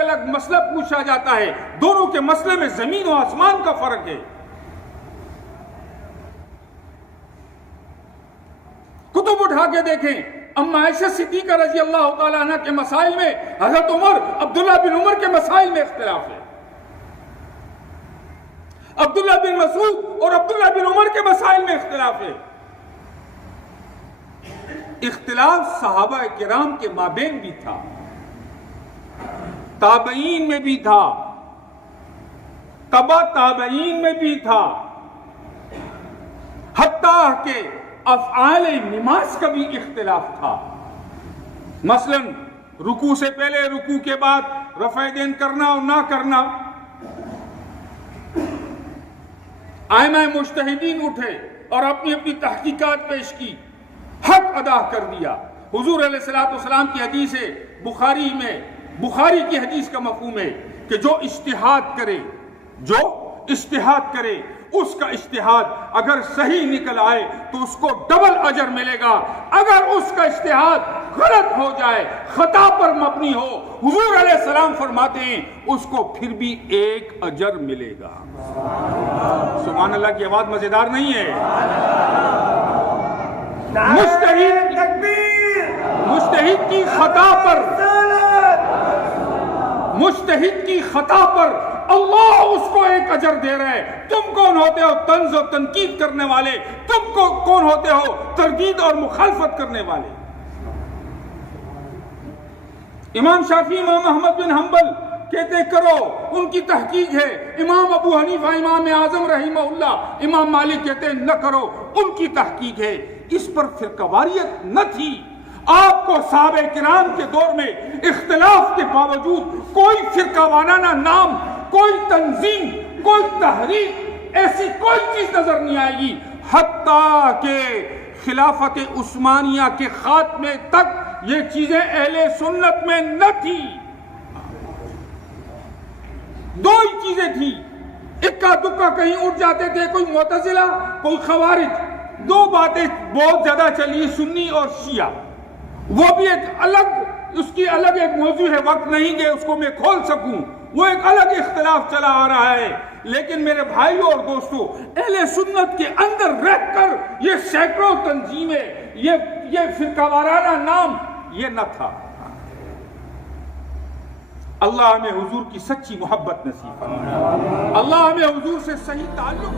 अलग मसला पूछा जाता है, दोनों के मसले में जमीन और आसमान का फर्क है। कुतुब उठा के देखें, अम्मा आयशा सिद्दीका रजी अल्लाह तआला अन्हा के मसाइल में हजरत उमर अब्दुल्लाह बिन उमर के मसाइल में इख्तिलाफ है, अब्दुल्लाह बिन मसूद और अब्दुल्लाह बिन उमर के मसाइल में इख्तिलाफ है। इख्तिलाफ सहाबा किराम के माबेन भी था, ताबईन में भी था, तबा ताबईन में भी था, हत्ता के अफ़आल नमाज का भी इख्तिलाफ था। मसलन रुकू से पहले, रुकू के बाद रफ़े देन करना और ना करना। आइमा मुज्तहिदीन उठे और अपनी अपनी तहकीकात पेश की, हक अदा कर दिया। हुजूर अलैहिस्सलातु वस्सलाम की हदीस है, बुखारी की हदीस का मफ़हूम है कि जो इज्तिहाद करे उसका इज्तिहाद अगर सही निकल आए तो उसको डबल अजर मिलेगा, अगर उसका इज्तिहाद गलत हो जाए, खता पर मबनी हो, हुजूर अलैहिस्सलाम फरमाते हैं उसको फिर भी एक अजर मिलेगा। सुभान अल्लाह की आवाज मजेदार नहीं है? मुज्तहिद की खता पर अल्लाह उसको एक अजर दे रहे हैं। तुम कौन होते हो तंज और तनकीद करने वाले? तुम कौन होते हो तरदीद और मुखालफत करने वाले? इमाम शाफी, इमाम अहमद बिन हंबल कहते करो, उनकी तहकीक है। इमाम अबू हनीफा, इमाम आजम रहीमहुल्लाह, इमाम मालिक कहते न करो, उनकी तहकीक है। इस पर फिरकावारियत न थी। आपको सहाबे किराम के दौर में इख्तिलाफ के बावजूद कोई फिरकावाराना नाम, कोई तंजीम, कोई तहरीक, ऐसी कोई चीज नजर नहीं आएगी। हत्ता के खिलाफत उस्मानिया के खात्मे तक ये चीजें अहले सुन्नत में न थी। दो ही चीजें थी, इक्का दुक्का कहीं उठ जाते थे, कोई मुतजिला, कोई खवारिज। दो बातें बहुत ज्यादा चली, सुन्नी और शिया। वो भी एक अलग, उसकी अलग एक मौजू है, वक्त नहीं कि उसको मैं खोल सकूं। वो एक अलग इख्तिलाफ चला आ रहा है। लेकिन मेरे भाइयों और दोस्तों, अहले सुन्नत के अंदर रहकर ये सैकड़ों तंजीमें, ये फिरकावाराना नाम, ये न था। अल्लाह हमें हुजूर की सच्ची मोहब्बत नसीब फरमाए, अल्लाह हमें हुजूर से सही ताल्लुक